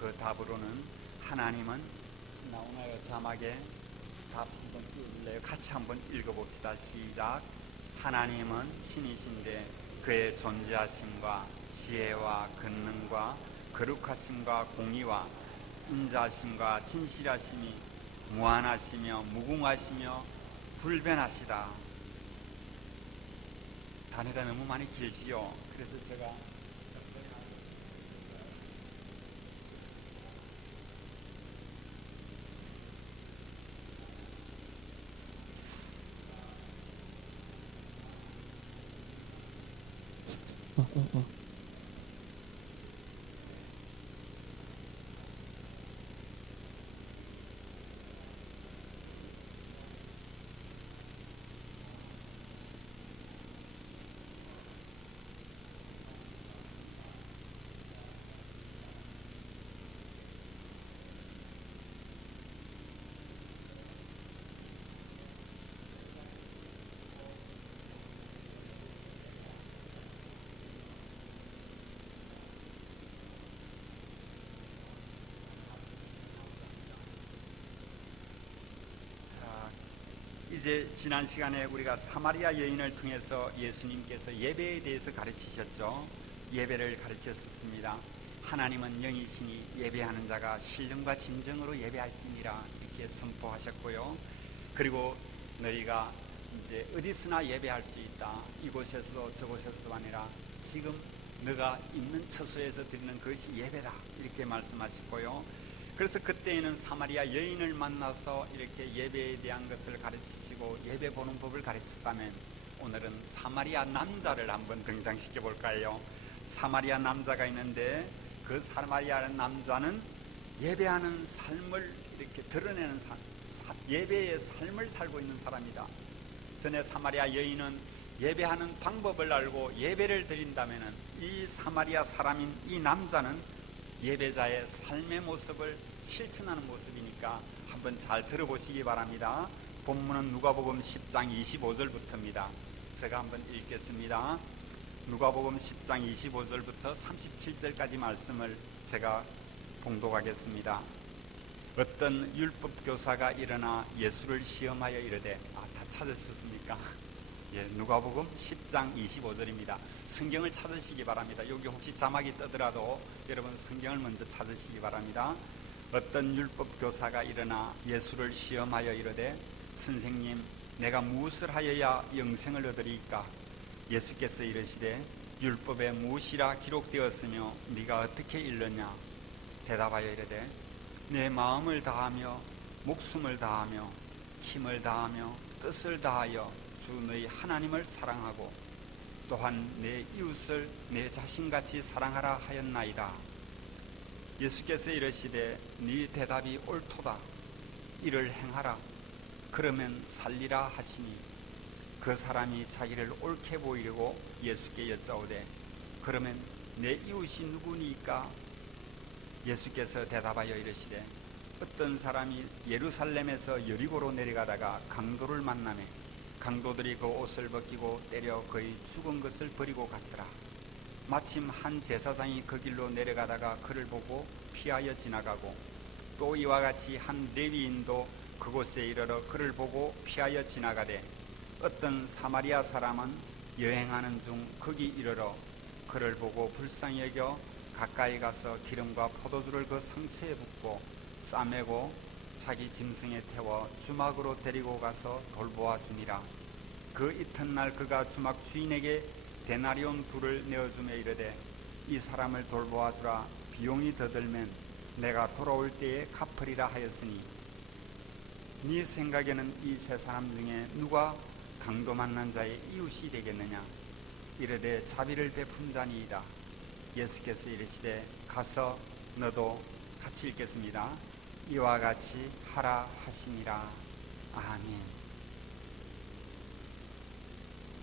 그 답으로는 하나님은 나오나요? 자막에 답 한번 읽을래요? 같이 한번 읽어봅시다. 시작. 하나님은 신이신데 그의 존재하심과 지혜와 권능과 거룩하심과 공의와 인자하심과 진실하심이 무한하시며 무궁하시며 불변하시다. 단어가 너무 많이 길지요. 그래서 제가 이제 지난 시간에 우리가 사마리아 여인을 통해서 예수님께서 예배에 대해서 가르치셨죠. 예배를 가르쳤습니다. 하나님은 영이시니 예배하는 자가 신령과 진정으로 예배할지니라 이렇게 선포하셨고요. 그리고 너희가 이제 어디서나 예배할 수 있다. 이곳에서도 저곳에서도 아니라 지금 너가 있는 처소에서 드리는 그것이 예배다 이렇게 말씀하셨고요. 그래서 그때에는 사마리아 여인을 만나서 이렇게 예배에 대한 것을 가르치시고 예배 보는 법을 가르쳤다면 오늘은 사마리아 남자를 한번 등장시켜 볼까요? 사마리아 남자가 있는데 그 사마리아 남자는 예배하는 삶을 이렇게 드러내는 예배의 삶을 살고 있는 사람이다. 전에 사마리아 여인은 예배하는 방법을 알고 예배를 드린다면 이 사마리아 사람인 이 남자는 예배자의 삶의 모습을 실천하는 모습이니까 한번 잘 들어보시기 바랍니다. 본문은 누가복음 10장 25절부터입니다. 제가 한번 읽겠습니다. 누가복음 10장 25절부터 37절까지 말씀을 제가 봉독하겠습니다. 어떤 율법교사가 일어나 예수를 시험하여 이르되 다 찾으셨습니까? 예, 누가복음 10장 25절입니다. 성경을 찾으시기 바랍니다. 여기 혹시 자막이 뜨더라도 여러분 성경을 먼저 찾으시기 바랍니다. 어떤 율법교사가 일어나 예수를 시험하여 이르되 선생님, 내가 무엇을 하여야 영생을 얻으리이까? 예수께서 이르시되 율법에 무엇이라 기록되었으며 네가 어떻게 읽느냐? 대답하여 이르되 내 마음을 다하며 목숨을 다하며 힘을 다하며 뜻을 다하여 주 너희 하나님을 사랑하고 또한 내 이웃을 내 자신같이 사랑하라 하였나이다. 예수께서 이르시되 네 대답이 옳도다. 이를 행하라. 그러면 살리라 하시니 그 사람이 자기를 옳게 보이려고 예수께 여짜오되 그러면 내 이웃이 누구니까? 예수께서 대답하여 이르시되 어떤 사람이 예루살렘에서 여리고로 내려가다가 강도를 만나매 강도들이 그 옷을 벗기고 때려 그의 죽은 것을 버리고 갔더라. 마침 한 제사장이 그 길로 내려가다가 그를 보고 피하여 지나가고 또 이와 같이 한 레위인도 그곳에 이르러 그를 보고 피하여 지나가되 어떤 사마리아 사람은 여행하는 중 거기 이르러 그를 보고 불쌍히 여겨 가까이 가서 기름과 포도주를 그 상처에 붓고 싸매고 자기 짐승에 태워 주막으로 데리고 가서 돌보아 주니라. 그 이튿날 그가 주막 주인에게 데나리온 둘을 내어주며 이르되 이 사람을 돌보아 주라. 비용이 더 들면 내가 돌아올 때에 갚으리라 하였으니 네 생각에는 이 세 사람 중에 누가 강도 만난 자의 이웃이 되겠느냐? 이르되 자비를 베푼 자니이다. 예수께서 이르시되 가서 너도 같이 읽겠습니다. 이와 같이 하라 하시니라. 아멘.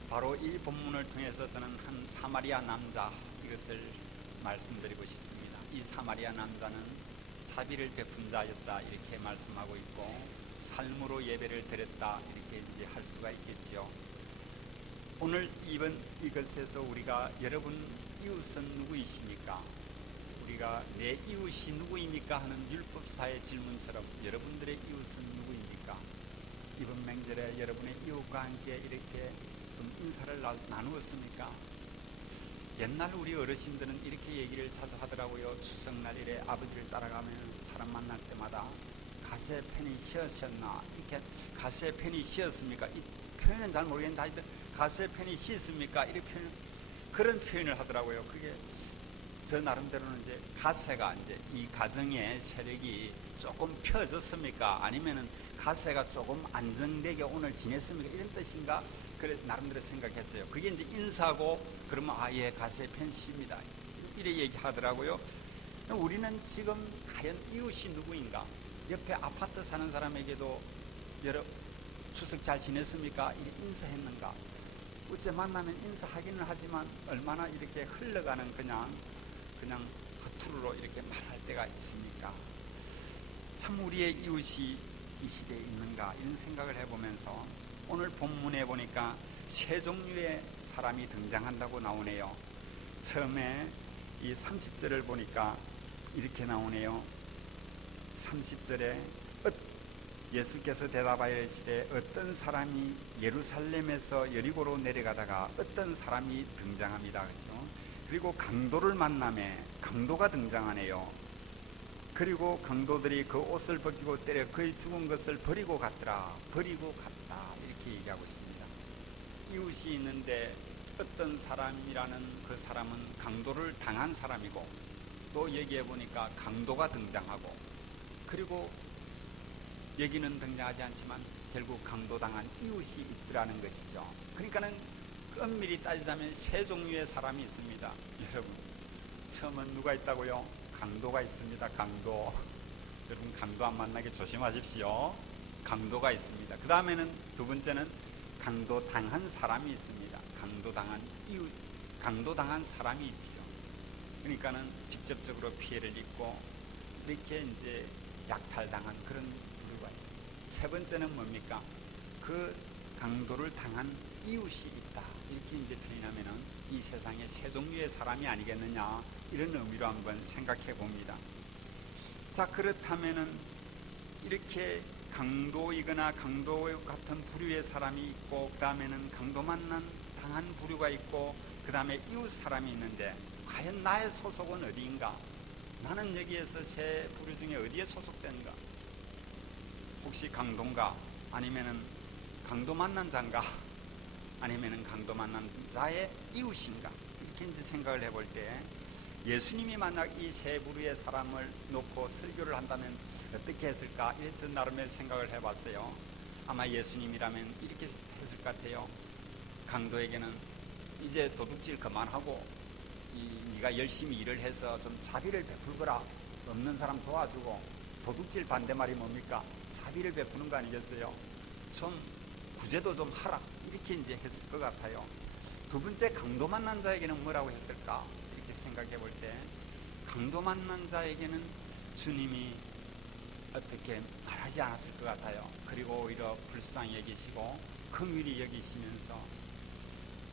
바로 이 본문을 통해서 저는 한 사마리아 남자 이것을 말씀드리고 싶습니다. 이 사마리아 남자는 자비를 베푼 자였다 이렇게 말씀하고 있고 삶으로 예배를 드렸다 이렇게 이제 할 수가 있겠죠. 오늘 이번 이것에서 우리가 여러분 이웃은 누구이십니까? 우리가 우리가 내 이웃이 누구입니까 하는 율법사의 질문처럼 여러분들의 이웃은 누구입니까? 이번 명절에 여러분의 이웃과 함께 이렇게 좀 인사를 나누었습니까? 옛날 우리 어르신들은 이렇게 얘기를 자주 하더라고요. 추석날 이래 아버지를 따라가면 사람 만날 때마다 가시에 펜이 씌었나? 이렇게 가시에 펜이 씌었습니까? 이 표현은 잘 모르겠는데 하여튼 가시에 펜이 씌었습니까? 이렇게 그런 표현을 하더라고요. 그게 저 나름대로는 이제 가세가 이제 이 가정의 세력이 조금 펴졌습니까? 아니면은 가세가 조금 안정되게 오늘 지냈습니까? 이런 뜻인가? 그래 나름대로 생각했어요. 그게 이제 인사고 그러면 예 가세 펜시입니다. 이래 얘기하더라고요. 우리는 지금 과연 이웃이 누구인가? 옆에 아파트 사는 사람에게도 추석 잘 지냈습니까? 이렇게 인사했는가? 어째 만나면 인사하기는 하지만 얼마나 이렇게 흘러가는 그냥 허투루로 이렇게 말할 때가 있습니까? 참 우리의 이웃이 이 시대에 있는가 이런 생각을 해보면서 오늘 본문에 보니까 세 종류의 사람이 등장한다고 나오네요. 처음에 이 30절을 보니까 이렇게 나오네요. 30절에 예수께서 대답하여 이르시되 어떤 사람이 예루살렘에서 여리고로 내려가다가 어떤 사람이 등장합니다. 그렇죠? 그리고 강도를 만나매 강도가 등장하네요. 그리고 강도들이 그 옷을 벗기고 때려 그의 죽은 것을 버리고 갔더라. 버리고 갔다. 이렇게 얘기하고 있습니다. 이웃이 있는데 어떤 사람이라는 그 사람은 강도를 당한 사람이고 또 여기에 보니까 강도가 등장하고 그리고 여기는 등장하지 않지만 결국 강도당한 이웃이 있더라는 것이죠. 그러니까는 엄밀히 따지자면 세 종류의 사람이 있습니다. 여러분 처음은 누가 있다고요? 강도가 있습니다. 강도. 여러분 강도 안 만나게 조심하십시오. 강도가 있습니다. 그 다음에는 두 번째는 강도 당한 사람이 있습니다. 강도당한 이웃, 강도당한 사람이 있지요. 그러니까는 직접적으로 피해를 입고 이렇게 이제 약탈당한 그런 부류가 있습니다. 세 번째는 뭡니까? 그 강도를 당한 이웃이 있다. 이렇게 이제 표현하면은 이 세상에 세 종류의 사람이 아니겠느냐 이런 의미로 한번 생각해 봅니다. 자 그렇다면은 이렇게 강도이거나 강도 같은 부류의 사람이 있고 그 다음에는 강도 당한 부류가 있고 그 다음에 이웃 사람이 있는데 과연 나의 소속은 어디인가? 나는 여기에서 세 부류 중에 어디에 소속된가? 혹시 강도인가? 아니면은 강도 만난 자인가? 아니면은 강도 만난 자의 이웃인가? 이렇게 이제 생각을 해볼 때 예수님이 만약 이 세 부류의 사람을 놓고 설교를 한다면 어떻게 했을까? 이래서 나름의 생각을 해봤어요. 아마 예수님이라면 이렇게 했을 것 같아요. 강도에게는 이제 도둑질 그만하고 네가 열심히 일을 해서 좀 자비를 베풀거라. 없는 사람 도와주고 도둑질 반대말이 뭡니까? 자비를 베푸는 거 아니겠어요? 좀 구제도 좀 하라. 이렇게 이제 했을 것 같아요. 두 번째 강도 만난 자에게는 뭐라고 했을까? 이렇게 생각해 볼 때 강도 만난 자에게는 주님이 어떻게 말하지 않았을 것 같아요. 그리고 오히려 불쌍히 여기시고 긍휼히 여기시면서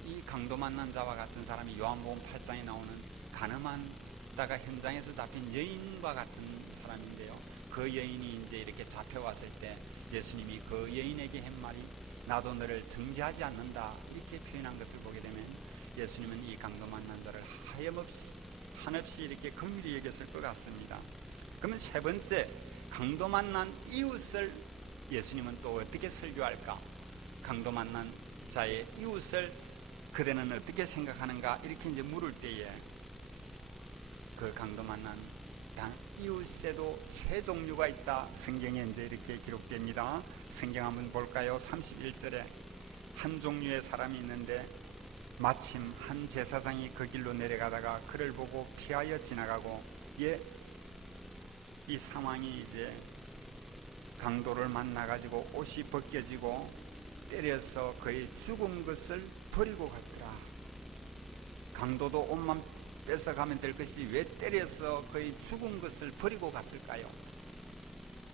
이 강도 만난 자와 같은 사람이 요한복음 8장에 나오는 가늠하다가 현장에서 잡힌 여인과 같은 사람인데요. 그 여인이 이제 이렇게 잡혀왔을 때 예수님이 그 여인에게 한 말이 나도 너를 정죄하지 않는다 이렇게 표현한 것을 보게 되면 예수님은 이 강도 만난 자를 한없이 이렇게 긍휼히 여겼을 것 같습니다. 그러면 세 번째 강도 만난 이웃을 예수님은 또 어떻게 설교할까? 강도 만난 자의 이웃을 그대는 어떻게 생각하는가? 이렇게 이제 물을 때에 그 강도 만난 이웃에도 세 종류가 있다. 성경에 이제 이렇게 기록됩니다. 성경 한번 볼까요? 31절에 한 종류의 사람이 있는데 마침 한 제사장이 그 길로 내려가다가 그를 보고 피하여 지나가고 이 상황이 이제 강도를 만나가지고 옷이 벗겨지고 때려서 그의 죽은 것을 버리고 갔더라. 강도도 옷만 뺏어가면 될 것이 왜 때려서 그의 죽은 것을 버리고 갔을까요?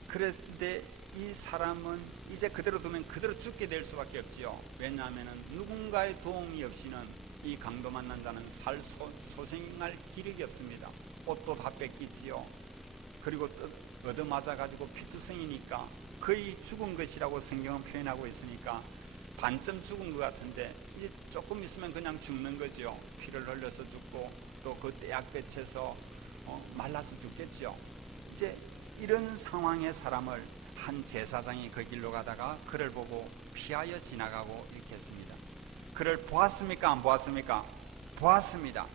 그런데 이 사람은 이제 그대로 두면 그대로 죽게 될 수밖에 없지요. 왜냐하면 누군가의 도움이 없이는 이 강도 만난 자는 소생할 기력이 없습니다. 옷도 다 뺏기지요. 그리고 얻어맞아가지고 피투성이니까 거의 죽은 것이라고 성경은 표현하고 있으니까 반쯤 죽은 것 같은데 이제 조금 있으면 그냥 죽는 거죠. 피를 흘려서 죽고 또 그 떼약 배쳐서 말라서 죽겠죠. 이제 이런 상황의 사람을 한 제사장이 그 길로 가다가 그를 보고 피하여 지나가고 이렇게 했습니다. 그를 보았습니까? 안 보았습니까? 보았습니다.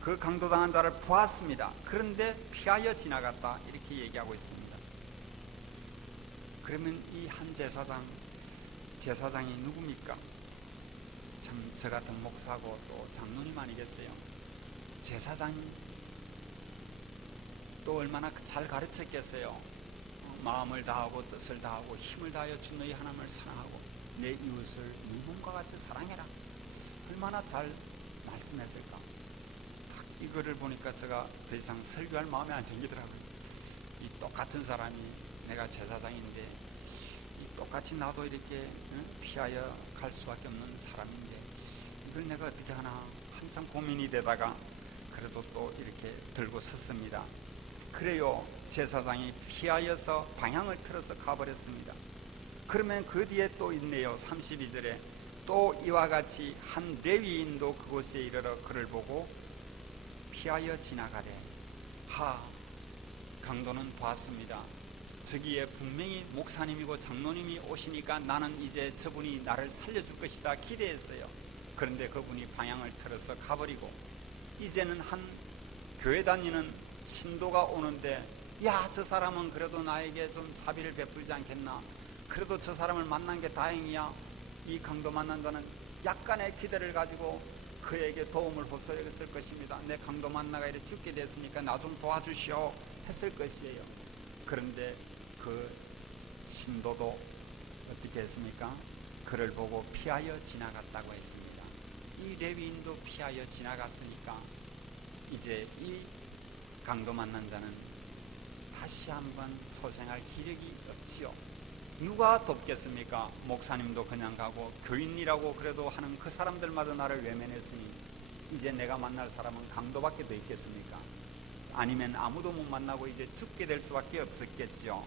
그 강도당한 자를 보았습니다. 그런데 피하여 지나갔다 이렇게 얘기하고 있습니다. 그러면 이 한 제사장이 누굽니까? 참 저 같은 목사고 또 장로님 아니겠어요? 제사장이 또 얼마나 잘 가르쳤겠어요? 마음을 다하고 뜻을 다하고 힘을 다하여 주 너희 하나님을 사랑하고 내 이웃을 네 몸과 같이 사랑해라. 얼마나 잘 말씀했을까? 이거를 보니까 제가 더 이상 설교할 마음이 안 생기더라고요. 이 똑같은 사람이 내가 제사장인데 이 똑같이 나도 이렇게 피하여 갈 수밖에 없는 사람인데 이걸 내가 어떻게 하나 한참 고민이 되다가 그래도 또 이렇게 들고 섰습니다. 그래요. 제사장이 피하여서 방향을 틀어서 가버렸습니다. 그러면 그 뒤에 또 있네요. 32절에 또 이와 같이 한 레위인도 그곳에 이르러 그를 보고 피하여 지나가되 강도는 봤습니다. 저기에 분명히 목사님이고 장로님이 오시니까 나는 이제 저분이 나를 살려줄 것이다 기대했어요. 그런데 그분이 방향을 틀어서 가버리고 이제는 한 교회 다니는 신도가 오는데 야, 저 사람은 그래도 나에게 좀 자비를 베풀지 않겠나? 그래도 저 사람을 만난 게 다행이야. 이 강도 만난 자는 약간의 기대를 가지고 그에게 도움을 호소했을 것입니다. 내 강도 만나가 이렇게 죽게 됐으니까 나 좀 도와주시오 했을 것이에요. 그런데 그 신도도 어떻게 했습니까? 그를 보고 피하여 지나갔다고 했습니다. 이 레위인도 피하여 지나갔으니까 이제 이 강도 만난 자는 다시 한번 소생할 기력이 없지요. 누가 돕겠습니까? 목사님도 그냥 가고 교인이라고 그래도 하는 그 사람들마다 나를 외면했으니 이제 내가 만날 사람은 강도밖에 더 있겠습니까? 아니면 아무도 못 만나고 이제 죽게 될 수밖에 없었겠죠.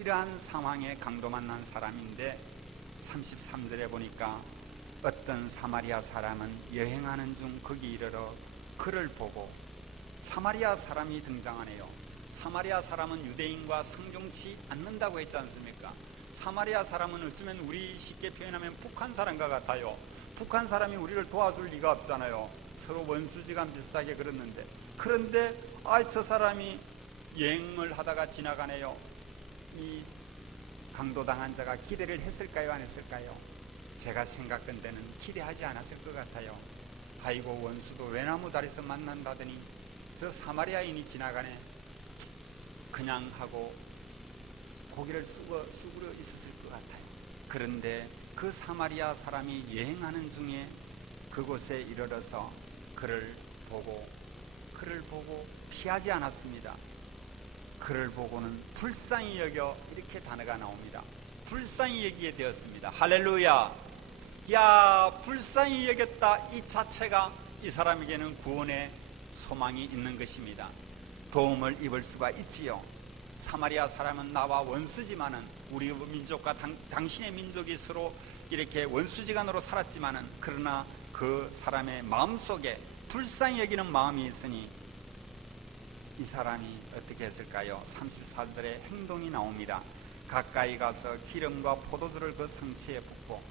이러한 상황에 강도 만난 사람인데 33절에 보니까 어떤 사마리아 사람은 여행하는 중 거기 이르러 그를 보고 사마리아 사람이 등장하네요. 사마리아 사람은 유대인과 상종치 않는다고 했지 않습니까? 사마리아 사람은 어쩌면 우리 쉽게 표현하면 북한 사람과 같아요. 북한 사람이 우리를 도와줄 리가 없잖아요. 서로 원수지간 비슷하게 그랬는데 그런데 저 사람이 여행을 하다가 지나가네요. 이 강도당한 자가 기대를 했을까요? 안 했을까요? 제가 생각컨대는 기대하지 않았을 것 같아요. 아이고 원수도 외나무 다리에서 만난다더니 저 사마리아인이 지나가네. 그냥 하고 고개를 숙여 있었을 것 같아요. 그런데 그 사마리아 사람이 여행하는 중에 그곳에 이르러서 그를 보고 피하지 않았습니다. 그를 보고는 불쌍히 여겨 이렇게 단어가 나옵니다. 불쌍히 여기게 되었습니다. 할렐루야. 야, 불쌍히 여겼다 이 자체가 이 사람에게는 구원의 소망이 있는 것입니다. 도움을 입을 수가 있지요. 사마리아 사람은 나와 원수지만은 우리 민족과 당신의 민족이 서로 이렇게 원수지간으로 살았지만은 그러나 그 사람의 마음속에 불쌍히 여기는 마음이 있으니 이 사람이 어떻게 했을까요? 34절에 행동이 나옵니다. 가까이 가서 기름과 포도주를 그 상처에 붓고,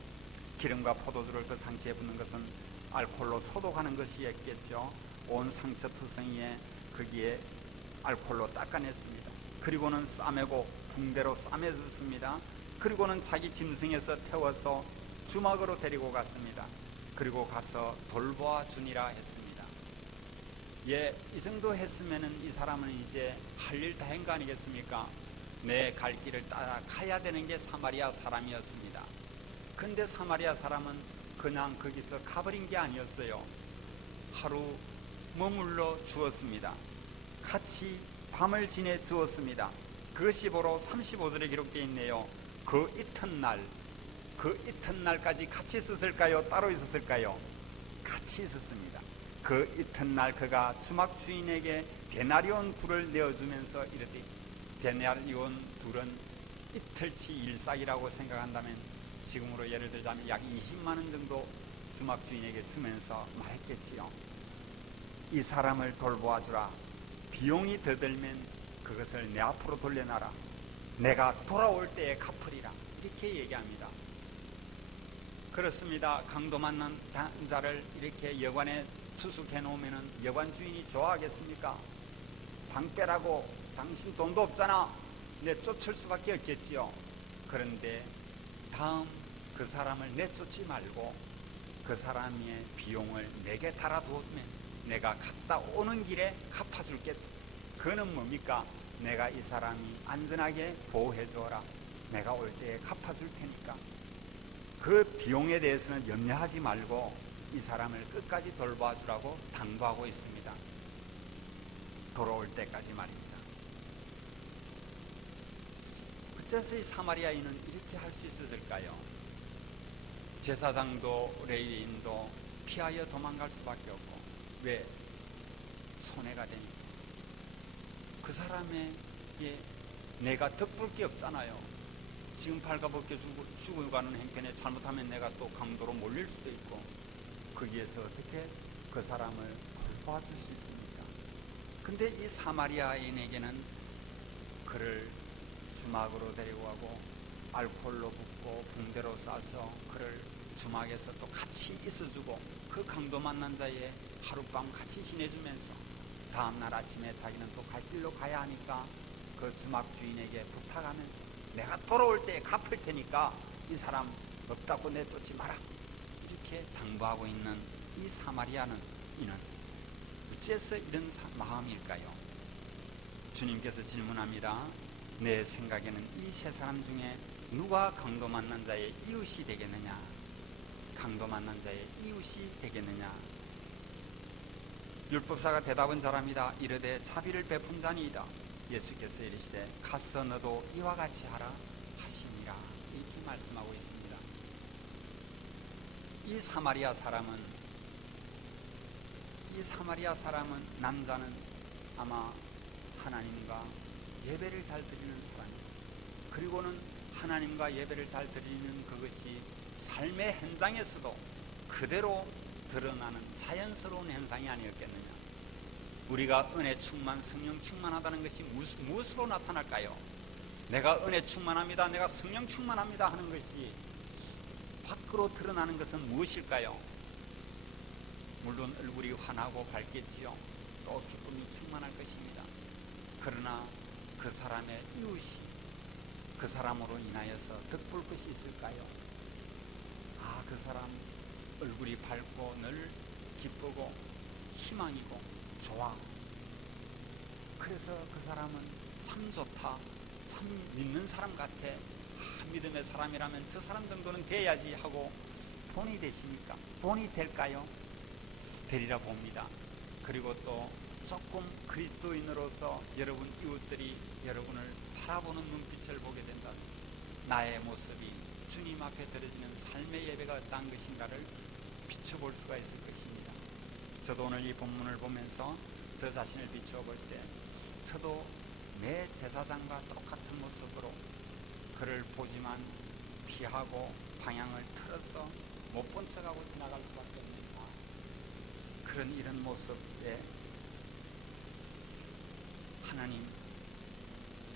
기름과 포도주를 그 상처에 붓는 것은 알코올로 소독하는 것이었겠죠. 온 상처 투성이에 거기에 알코올로 닦아냈습니다. 그리고는 싸매고 붕대로 싸매줬습니다. 그리고는 자기 짐승에서 태워서 주막으로 데리고 갔습니다. 그리고 가서 돌보아 주니라 했습니다. 예, 이 정도 했으면은 이 사람은 이제 할 일 다 한 거 아니겠습니까? 내 갈 길을 따라 가야 되는 게 사마리아 사람이었습니다. 근데 사마리아 사람은 그냥 거기서 가버린 게 아니었어요. 하루 머물러 주었습니다. 같이 밤을 지내 주었습니다. 그것이 바로 35절에 기록되어 있네요. 그 이튿날까지 같이 있었을까요? 따로 있었을까요? 같이 있었습니다. 그 이튿날 그가 주막 주인에게 데나리온 둘을 내어주면서 이르되, 데나리온 둘은 이틀치 일삭이라고 생각한다면 지금으로 예를 들자면 약 20만 원 정도 주막 주인에게 주면서 말했겠지요. 이 사람을 돌보아 주라. 비용이 더 들면 그것을 내 앞으로 돌려놔라. 내가 돌아올 때에 갚으리라. 이렇게 얘기합니다. 그렇습니다. 강도 만난 자를 이렇게 여관에 투숙해 놓으면 여관 주인이 좋아하겠습니까? 방 빼라고, 당신 돈도 없잖아. 내쫓을 수밖에 없겠지요. 그런데 다음 그 사람을 내쫓지 말고 그 사람의 비용을 내게 달아두면 내가 갔다 오는 길에 갚아줄게. 그거는 뭡니까? 내가 이 사람이 안전하게 보호해 주어라. 내가 올 때에 갚아줄 테니까. 그 비용에 대해서는 염려하지 말고 이 사람을 끝까지 돌봐주라고 당부하고 있습니다. 돌아올 때까지 말입니다. 어째서 이 사마리아인은 이렇게 할 수 있었을까요? 제사장도 레위인도 피하여 도망갈 수밖에 없고, 왜? 손해가 되니까. 그 사람에게 내가 덕볼 게 없잖아요. 지금 발가벗겨 죽어가는 행편에 잘못하면 내가 또 강도로 몰릴 수도 있고, 거기에서 어떻게 그 사람을 돌봐줄 수 있습니까? 근데 이 사마리아인에게는 그를 주막으로 데리고 가고 알코올로 붓고 붕대로 싸서 그를 주막에서 또 같이 있어주고, 그 강도 만난 자에 하룻밤 같이 지내주면서 다음날 아침에 자기는 또 갈 길로 가야 하니까 그 주막 주인에게 부탁하면서 내가 돌아올 때 갚을 테니까 이 사람 없다고 내쫓지 마라. 이렇게 당부하고 있는 이 사마리아는 이는 어째서 이런 마음일까요? 주님께서 질문합니다. 내 생각에는 이 세 사람 중에 누가 강도 만난 자의 이웃이 되겠느냐? 강도 만난 자의 이웃이 되겠느냐? 율법사가 대답은 잘합니다. 이르되 자비를 베푼 자니이다. 예수께서 이르시되 가서 너도 이와 같이 하라 하시니라. 이렇게 말씀하고 있습니다. 이 사마리아 사람은 남자는 아마 하나님과 예배를 잘 드리는 사람이에요. 그리고는 하나님과 예배를 잘 드리는 그것이 삶의 현장에서도 그대로 드러나는 자연스러운 현상이 아니었겠느냐. 우리가 은혜 충만, 성령 충만하다는 것이 무엇으로 나타날까요? 내가 은혜 충만합니다, 내가 성령 충만합니다 하는 것이 밖으로 드러나는 것은 무엇일까요? 물론 얼굴이 환하고 밝겠지요. 또 기쁨이 충만할 것입니다. 그러나 그 사람의 이웃이 그 사람으로 인하여서 덕볼 것이 있을까요? 그 사람 얼굴이 밝고 늘 기쁘고 희망이고 좋아. 그래서 그 사람은 참 좋다, 참 믿는 사람 같아, 믿음의 사람이라면 저 사람 정도는 돼야지 하고 본이 되십니까? 본이 될까요? 되리라 봅니다. 그리고 또 조금 그리스도인으로서 여러분 이웃들이 여러분을 바라보는 눈빛을 보게 된다. 나의 모습이 주님 앞에 드려지는 삶의 예배가 어떠한 것인가를 비춰볼 수가 있을 것입니다. 저도 오늘 이 본문을 보면서 저 자신을 비춰볼 때 저도 내 제사장과 똑같은 모습으로 그를 보지만 피하고 방향을 틀어서 못 본 척하고 지나갈 수밖에 없습니다. 그런 이런 모습에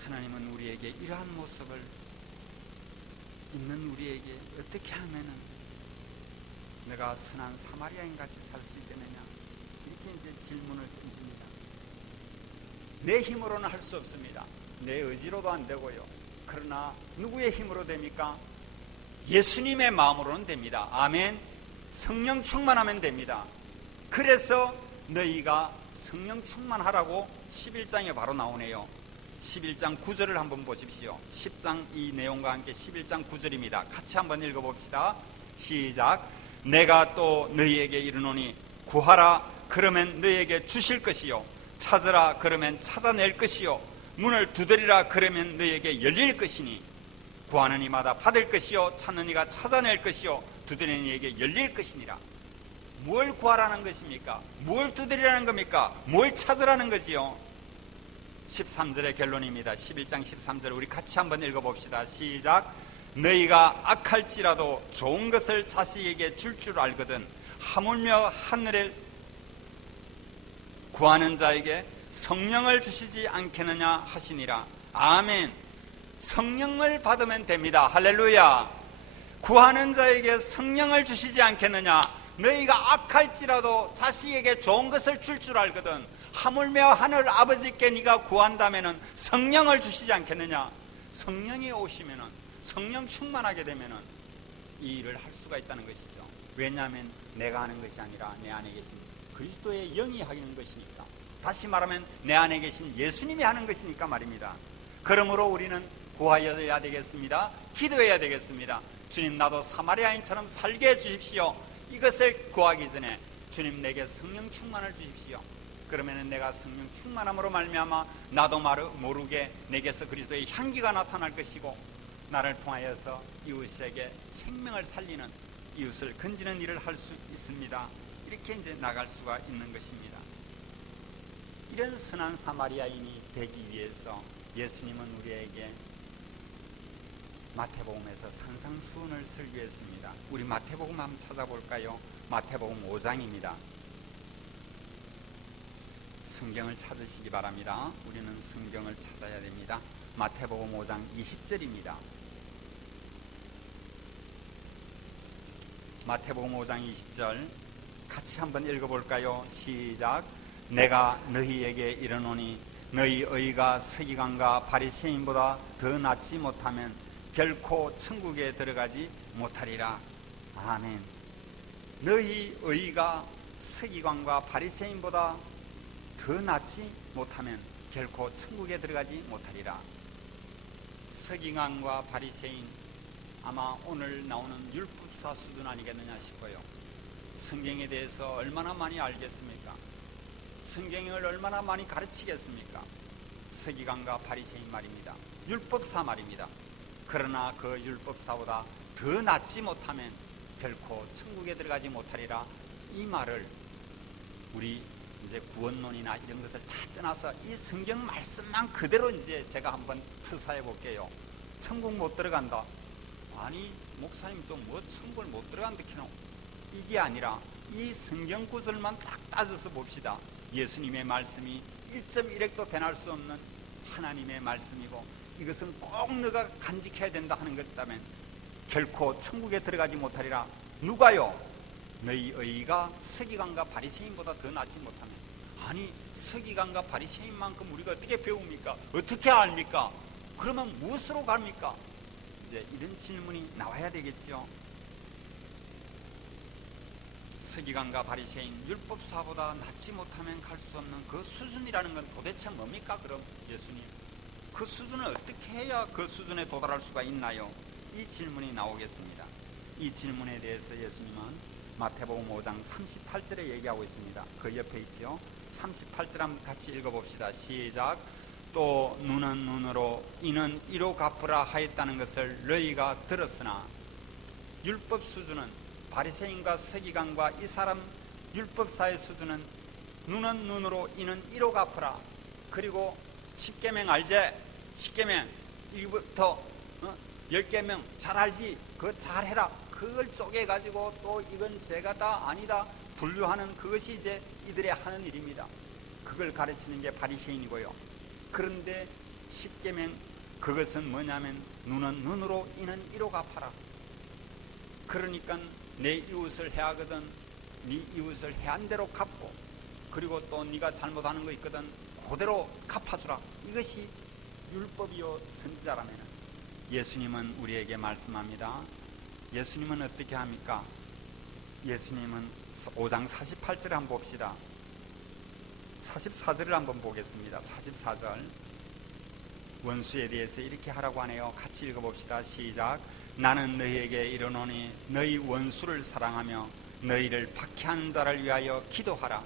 하나님은 우리에게 이러한 모습을 있는 우리에게 어떻게 하면은 내가 선한 사마리아인 같이 살 수 있겠느냐, 이렇게 이제 질문을 던집니다. 내 힘으로는 할 수 없습니다. 내 의지로도 안 되고요. 그러나 누구의 힘으로 됩니까? 예수님의 마음으로는 됩니다. 아멘. 성령 충만하면 됩니다. 그래서 너희가 성령 충만하라고 11장에 바로 나오네요. 11장 9절을 한번 보십시오. 10장 이 내용과 함께 11장 9절입니다. 같이 한번 읽어봅시다. 시작. 내가 또 너희에게 이르노니 구하라 그러면 너희에게 주실 것이요, 찾으라 그러면 찾아낼 것이요, 문을 두드리라 그러면 너희에게 열릴 것이니 구하는 이마다 받을 것이요, 찾는 이가 찾아낼 것이요, 두드리는 이에게 열릴 것이니라. 뭘 구하라는 것입니까? 뭘 두드리라는 겁니까? 뭘 찾으라는 거지요? 13절의 결론입니다. 11장 13절 우리 같이 한번 읽어봅시다. 시작. 너희가 악할지라도 좋은 것을 자식에게 줄 줄 알거든 하물며 하늘에 구하는 자에게 성령을 주시지 않겠느냐 하시니라. 아멘. 성령을 받으면 됩니다. 할렐루야. 구하는 자에게 성령을 주시지 않겠느냐. 너희가 악할지라도 자식에게 좋은 것을 줄 줄 알거든 하물며 하늘 아버지께 네가 구한다면 성령을 주시지 않겠느냐. 성령이 오시면 성령 충만하게 되면 이 일을 할 수가 있다는 것이죠. 왜냐하면 내가 하는 것이 아니라 내 안에 계신 그리스도의 영이 하는 것이니까. 다시 말하면 내 안에 계신 예수님이 하는 것이니까 말입니다. 그러므로 우리는 구하여야 되겠습니다. 기도해야 되겠습니다. 주님, 나도 사마리아인처럼 살게 해주십시오. 이것을 구하기 전에 주님, 내게 성령 충만을 주십시오. 그러면 내가 성령 충만함으로 말미암아 나도 모르게 내게서 그리스도의 향기가 나타날 것이고 나를 통하여서 이웃에게 생명을 살리는, 이웃을 건지는 일을 할 수 있습니다. 이렇게 이제 나갈 수가 있는 것입니다. 이런 선한 사마리아인이 되기 위해서 예수님은 우리에게 마태복음에서 산상수훈을 설교했습니다. 우리 마태복음 한번 찾아볼까요? 마태복음 5장입니다. 성경을 찾으시기 바랍니다. 우리는 성경을 찾아야 됩니다. 마태복음 5장 20절입니다. 마태복음 5장 20절 같이 한번 읽어볼까요? 시작. 내가 너희에게 이르노니 너희 의가 서기관과 바리새인보다 더 낫지 못하면 결코 천국에 들어가지 못하리라. 아멘. 너희 의가 서기관과 바리새인보다 더 낫지 못하면 결코 천국에 들어가지 못하리라. 서기관과 바리새인, 아마 오늘 나오는 율법사 수준 아니겠느냐 싶어요. 성경에 대해서 얼마나 많이 알겠습니까? 성경을 얼마나 많이 가르치겠습니까? 서기관과 바리새인 말입니다. 율법사 말입니다. 그러나 그 율법사보다 더 낫지 못하면 결코 천국에 들어가지 못하리라. 이 말을 우리 이제 구원론이나 이런 것을 다 떠나서 이 성경 말씀만 그대로 이제 제가 한번 투사해 볼게요. 천국 못 들어간다. 아니, 목사님 또 뭐 천국을 못 들어간다 캐노? 이게 아니라 이 성경 구절만 딱 따져서 봅시다. 예수님의 말씀이 1.1핵도 변할 수 없는 하나님의 말씀이고, 이것은 꼭 너가 간직해야 된다 하는 것이라면 결코 천국에 들어가지 못하리라. 누가요? 너희 의가 서기관과 바리새인보다 더 낫지 못하면. 아니, 서기관과 바리새인만큼 우리가 어떻게 배웁니까? 어떻게 압니까? 그러면 무엇으로 갑니까? 이제 이런 질문이 나와야 되겠죠. 서기관과 바리새인, 율법사보다 낫지 못하면 갈 수 없는 그 수준이라는 건 도대체 뭡니까? 그럼 예수님, 그 수준을 어떻게 해야 그 수준에 도달할 수가 있나요? 이 질문이 나오겠습니다. 이 질문에 대해서 예수님은 마태복음 5장 38절에 얘기하고 있습니다. 그 옆에 있죠. 38절 한번 같이 읽어봅시다. 시작. 또 눈은 눈으로 이는 이로 갚으라 하였다는 것을 너희가 들었으나. 율법 수준은, 바리새인과 서기관과 이 사람 율법사의 수준은 눈은 눈으로 이는 이로 갚으라. 그리고 10계명 알지? 10계명 이부터 10계명 잘 알지? 그거 잘 해라. 그걸 쪼개가지고 또 이건 죄가 다 아니다 분류하는 그것이 이제 이들의 하는 일입니다. 그걸 가르치는 게 바리새인이고요. 그런데 10계명 그것은 뭐냐면 눈은 눈으로 이는 이로 갚아라. 그러니까 내 이웃을 해하거든 네 이웃을 해한 대로 갚고, 그리고 또 네가 잘못하는 거 있거든 그대로 갚아주라. 이것이 율법이요 선지자라면 예수님은 우리에게 말씀합니다. 예수님은 어떻게 합니까? 예수님은 5장 48절을 한번 봅시다. 44절을 한번 보겠습니다. 44절. 원수에 대해서 이렇게 하라고 하네요. 같이 읽어봅시다. 시작. 나는 너희에게 이르노니 너희 원수를 사랑하며 너희를 박해하는 자를 위하여 기도하라.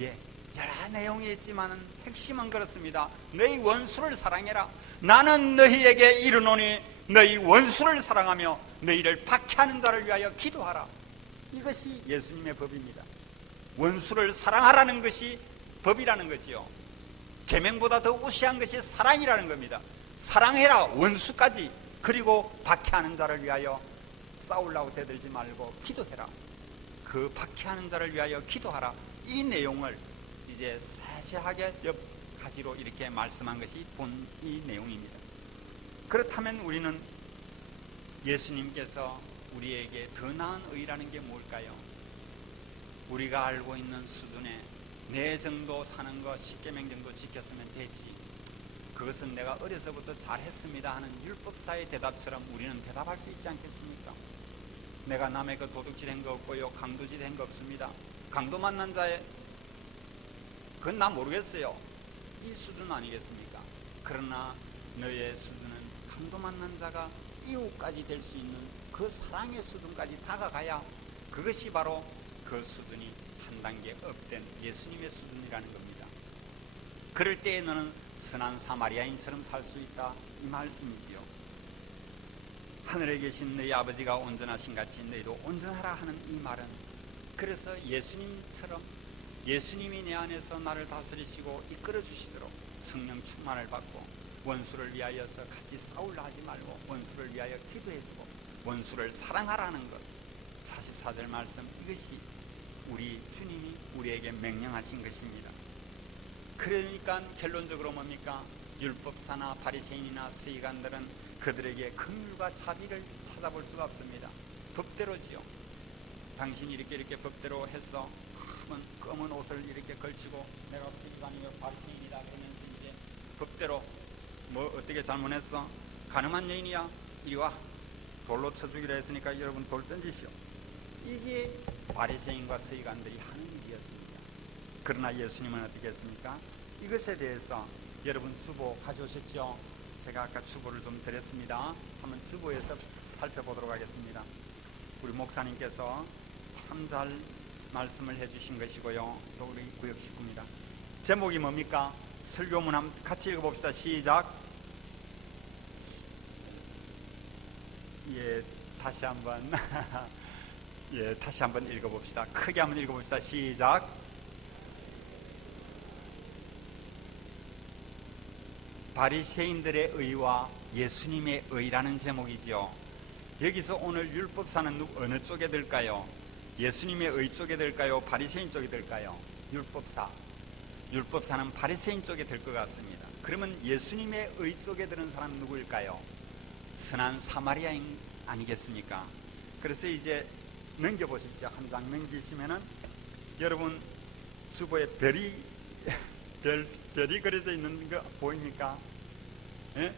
예, 여러 내용이 있지만 핵심은 그렇습니다. 너희 원수를 사랑해라. 나는 너희에게 이르노니 너희 원수를 사랑하며 너희를 박해하는 자를 위하여 기도하라. 이것이 예수님의 법입니다. 원수를 사랑하라는 것이 법이라는 거지요. 계명보다 더 우시한 것이 사랑이라는 겁니다. 사랑해라, 원수까지. 그리고 박해하는 자를 위하여 싸우려고 대들지 말고 기도해라. 그 박해하는 자를 위하여 기도하라. 이 내용을 이제 세세하게 몇 가지로 이렇게 말씀한 것이 본 이 내용입니다. 그렇다면 우리는 예수님께서 우리에게 더 나은 의라는 게 뭘까요? 우리가 알고 있는 수준에 내 정도 사는 거 10계명 정도 지켰으면 되지, 그것은 내가 어려서부터 잘했습니다 하는 율법사의 대답처럼 우리는 대답할 수 있지 않겠습니까? 내가 남의 그 도둑질한 거 없고요, 강도질한 거 없습니다. 강도 만난 자의 그건 나 모르겠어요. 이 수준 아니겠습니까? 그러나 너의 수준은 강도 만난 자가 이웃까지 될 수 있는 그 사랑의 수준까지 다가가야 그것이 바로 그 수준이 한 단계 업된 예수님의 수준이라는 겁니다. 그럴 때에 너는 선한 사마리아인처럼 살 수 있다, 이 말씀이지요. 하늘에 계신 너희 아버지가 온전하신 같이 너희도 온전하라 하는 이 말은, 그래서 예수님처럼 예수님이 내 안에서 나를 다스리시고 이끌어 주시도록 성령 충만을 받고 원수를 위하여서 같이 싸우려 하지 말고 원수를 위하여 기도해주고 원수를 사랑하라는 것, 44절 말씀, 이것이 우리 주님이 우리에게 명령하신 것입니다. 그러니까 결론적으로 뭡니까? 율법사나 바리새인이나 서기관들은 그들에게 긍휼과 자비를 찾아볼 수가 없습니다. 법대로지요. 당신이 이렇게 법대로 해서 검은 옷을 이렇게 걸치고 내가 서기관이며 바리새인이다 그러면서 이제 법대로 뭐 어떻게 잘못했어? 가늠한 여인이야, 이리 와, 돌로 쳐 죽이라 했으니까 여러분 돌 던지시오. 이게 바리새인과 서기관들이 하는 일이었습니다. 그러나 예수님은 어떻게 했습니까? 이것에 대해서 여러분 주보 가져오셨죠? 제가 아까 주보를 좀 드렸습니다. 한번 주보에서 살펴보도록 하겠습니다. 우리 목사님께서 참 잘 말씀을 해주신 것이고요. 또 우리 구역 식구입니다. 제목이 뭡니까? 설교문 한번 같이 읽어봅시다. 시작. 예, 다시 한번 예, 다시 한번 읽어봅시다. 크게 한번 읽어봅시다. 시작. 바리새인들의 의와 예수님의 의라는 제목이죠. 여기서 오늘 율법사는 어느 쪽에 들까요? 예수님의 의 쪽에 들까요? 바리새인 쪽에 들까요? 율법사는 바리새인 쪽에 들 것 같습니다. 그러면 예수님의 의 쪽에 드는 사람은 누구일까요? 선한 사마리아인 아니겠습니까? 그래서 이제 넘겨보십시오. 한 장 넘기시면은 여러분 주보에 별이 그려져 있는 거 보입니까? 예?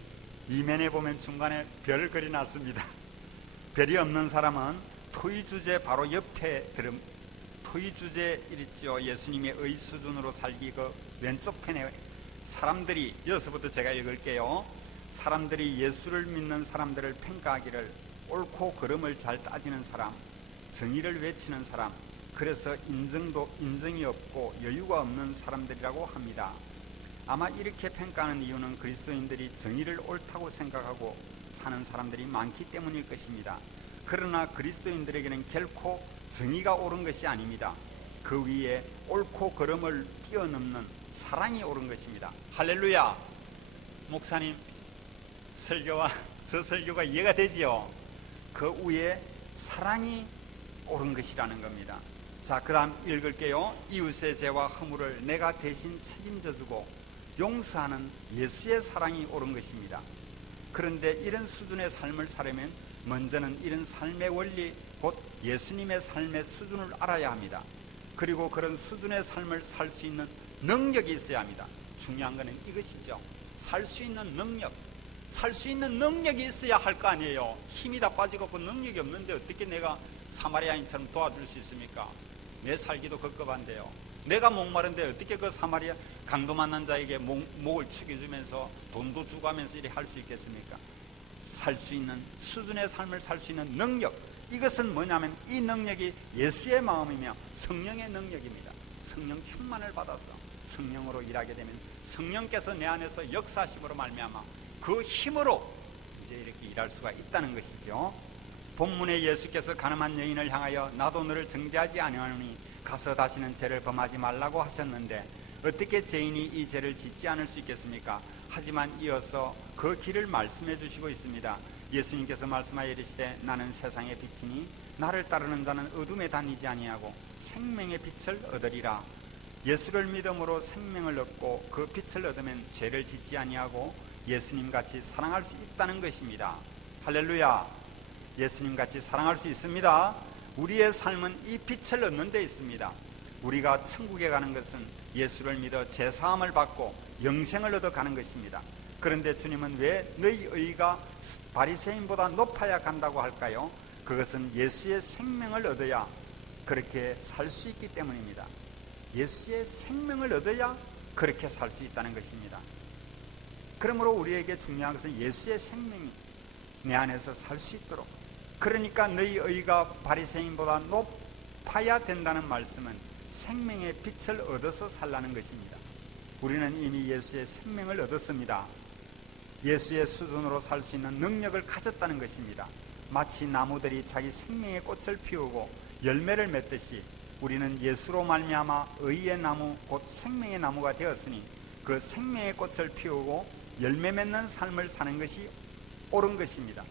이면에 보면 중간에 별 그려놨습니다. 별이 없는 사람은 토의주제 바로 옆에 토의주제 있죠. 예수님의 의 수준으로 살기 그 왼쪽 편에 사람들이, 여기서부터 제가 읽을게요. 사람들이 예수를 믿는 사람들을 평가하기를 옳고 그름을 잘 따지는 사람, 정의를 외치는 사람, 그래서 인정이 없고 여유가 없는 사람들이라고 합니다. 아마 이렇게 평가하는 이유는 그리스도인들이 정의를 옳다고 생각하고 사는 사람들이 많기 때문일 것입니다. 그러나 그리스도인들에게는 결코 정의가 옳은 것이 아닙니다. 그 위에 옳고 그름을 뛰어넘는 사랑이 옳은 것입니다. 할렐루야. 목사님 설교와 저 설교가 이해가 되지요? 그 위에 사랑이 옳은 것이라는 겁니다. 자, 그 다음 읽을게요. 이웃의 죄와 허물을 내가 대신 책임져 주고 용서하는 예수의 사랑이 옳은 것입니다. 그런데 이런 수준의 삶을 살려면 먼저는 이런 삶의 원리, 곧 예수님의 삶의 수준을 알아야 합니다. 그리고 그런 수준의 삶을 살 수 있는 능력이 있어야 합니다. 중요한 것은 이것이죠. 살 수 있는 능력. 살 수 있는 능력이 있어야 할 거 아니에요. 힘이 다 빠지고 그 능력이 없는데 어떻게 내가 사마리아인처럼 도와줄 수 있습니까? 내 살기도 급급한데요. 내가 목마른데 어떻게 그 사마리아 강도 만난 자에게 목을 축여주면서 돈도 주고 하면서 이렇게 할 수 있겠습니까? 살 수 있는 수준의 삶을 살 수 있는 능력, 이것은 뭐냐면 이 능력이 예수의 마음이며 성령의 능력입니다. 성령 충만을 받아서 성령으로 일하게 되면 성령께서 내 안에서 역사하심으로 말미암아 그 힘으로 이제 이렇게 일할 수가 있다는 것이죠. 본문에 예수께서 가늠한 여인을 향하여 나도 너를 정죄하지 아니하노니 가서 다시는 죄를 범하지 말라고 하셨는데 어떻게 죄인이 이 죄를 짓지 않을 수 있겠습니까? 하지만 이어서 그 길을 말씀해 주시고 있습니다. 예수님께서 말씀하여 이르시되 나는 세상의 빛이니 나를 따르는 자는 어둠에 다니지 아니하고 생명의 빛을 얻으리라. 예수를 믿음으로 생명을 얻고 그 빛을 얻으면 죄를 짓지 아니하고 예수님같이 사랑할 수 있다는 것입니다. 할렐루야. 예수님같이 사랑할 수 있습니다. 우리의 삶은 이 빛을 얻는 데 있습니다. 우리가 천국에 가는 것은 예수를 믿어 죄사함을 받고 영생을 얻어 가는 것입니다. 그런데 주님은 왜 너희 의가 바리새인보다 높아야 간다고 할까요? 그것은 예수의 생명을 얻어야 그렇게 살 수 있기 때문입니다. 예수의 생명을 얻어야 그렇게 살 수 있다는 것입니다. 그러므로 우리에게 중요한 것은 예수의 생명이 내 안에서 살 수 있도록, 그러니까 너희 의가 바리새인보다 높아야 된다는 말씀은 생명의 빛을 얻어서 살라는 것입니다. 우리는 이미 예수의 생명을 얻었습니다. 예수의 수준으로 살 수 있는 능력을 가졌다는 것입니다. 마치 나무들이 자기 생명의 꽃을 피우고 열매를 맺듯이 우리는 예수로 말미암아 의의 나무 곧 생명의 나무가 되었으니 그 생명의 꽃을 피우고 열매 맺는 삶을 사는 것이 옳은 것입니다.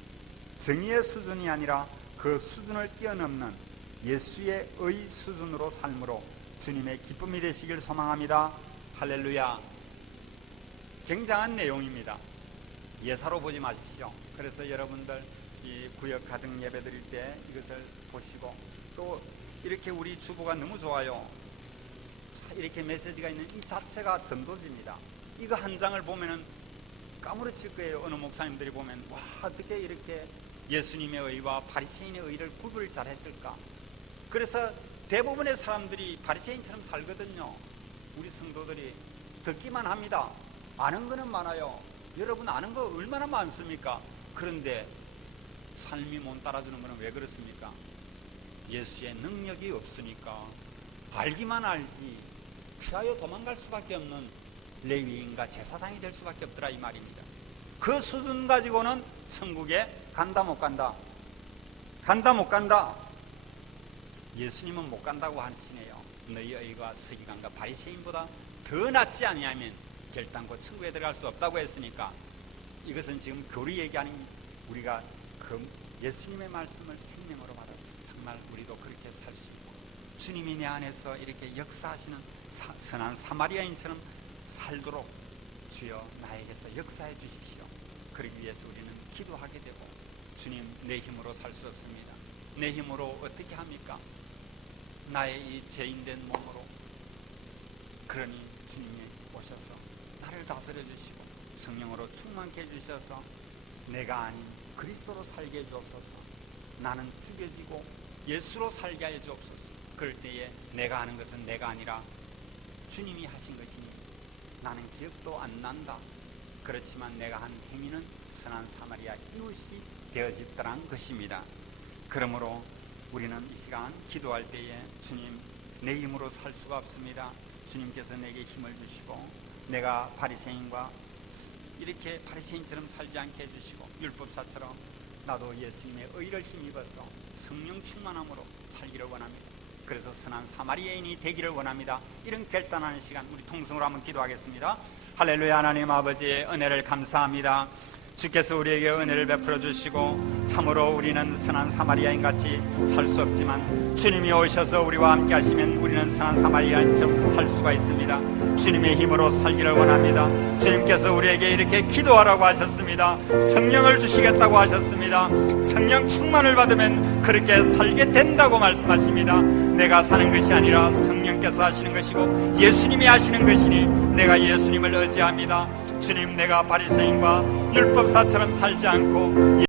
정의의 수준이 아니라 그 수준을 뛰어넘는 예수의 의 수준으로 삶으로 주님의 기쁨이 되시길 소망합니다. 할렐루야. 굉장한 내용입니다. 예사로 보지 마십시오. 그래서 여러분들 이 구역 가정 예배 드릴 때 이것을 보시고, 또 이렇게 우리 주보가 너무 좋아요. 이렇게 메시지가 있는 이 자체가 전도지입니다. 이거 한 장을 보면은 까무러칠 거예요. 어느 목사님들이 보면 와, 어떻게 이렇게 예수님의 의와 바리새인의 의를 구분을 잘 했을까. 그래서 대부분의 사람들이 바리새인처럼 살거든요. 우리 성도들이 듣기만 합니다. 아는 거는 많아요. 여러분 아는 거 얼마나 많습니까? 그런데 삶이 못 따라주는 거는 왜 그렇습니까? 예수의 능력이 없으니까. 알기만 알지 피하여 도망갈 수밖에 없는 레위인과 제사장이 될 수밖에 없더라 이 말입니다. 그 수준 가지고는 천국에 간다 못 간다? 간다 못 간다? 예수님은 못 간다고 하시네요. 너희 의가 서기관과 바리새인보다 더 낫지 아니하면 결단코 천국에 들어갈 수 없다고 했으니까, 이것은 지금 교리 얘기하는, 우리가 그 예수님의 말씀을 생명으로 받아서 정말 우리도 그렇게 살 수 있고 주님이 내 안에서 이렇게 역사하시는 선한 사마리아인처럼 살도록 주여 나에게서 역사해 주십시오. 그러기 위해서 우리는 기도하게 되고, 주님 내 힘으로 살 수 없습니다. 내 힘으로 어떻게 합니까? 나의 이 죄인된 몸으로. 그러니 주님이 오셔서 나를 다스려 주시고 성령으로 충만케 해주셔서 내가 아닌 그리스도로 살게 해주옵소서. 나는 죽여지고 예수로 살게 해 주옵소서. 그럴 때에 내가 하는 것은 내가 아니라 주님이 하신 것이니 나는 기억도 안 난다. 그렇지만 내가 한 행위는 선한 사마리아 이웃이 되어졌다는 것입니다. 그러므로 우리는 이 시간 기도할 때에 주님 내 힘으로 살 수가 없습니다. 주님께서 내게 힘을 주시고 내가 바리새인과 이렇게 바리새인처럼 살지 않게 해주시고 율법사처럼 나도 예수님의 의를 힘입어서 성령 충만함으로 살기를 원합니다. 그래서 선한 사마리아인이 되기를 원합니다. 이런 결단하는 시간 우리 통성으로 한번 기도하겠습니다. 할렐루야. 하나님 아버지의 은혜를 감사합니다. 주께서 우리에게 은혜를 베풀어 주시고 참으로 우리는 선한 사마리아인 같이 살 수 없지만 주님이 오셔서 우리와 함께 하시면 우리는 선한 사마리아인처럼 살 수가 있습니다. 주님의 힘으로 살기를 원합니다. 주님께서 우리에게 이렇게 기도하라고 하셨습니다. 성령을 주시겠다고 하셨습니다. 성령 충만을 받으면 그렇게 살게 된다고 말씀하십니다. 내가 사는 것이 아니라 성령께서 하시는 것이고 예수님이 하시는 것이니 내가 예수님을 의지합니다. 주님, 내가 바리새인과 율법사처럼 살지 않고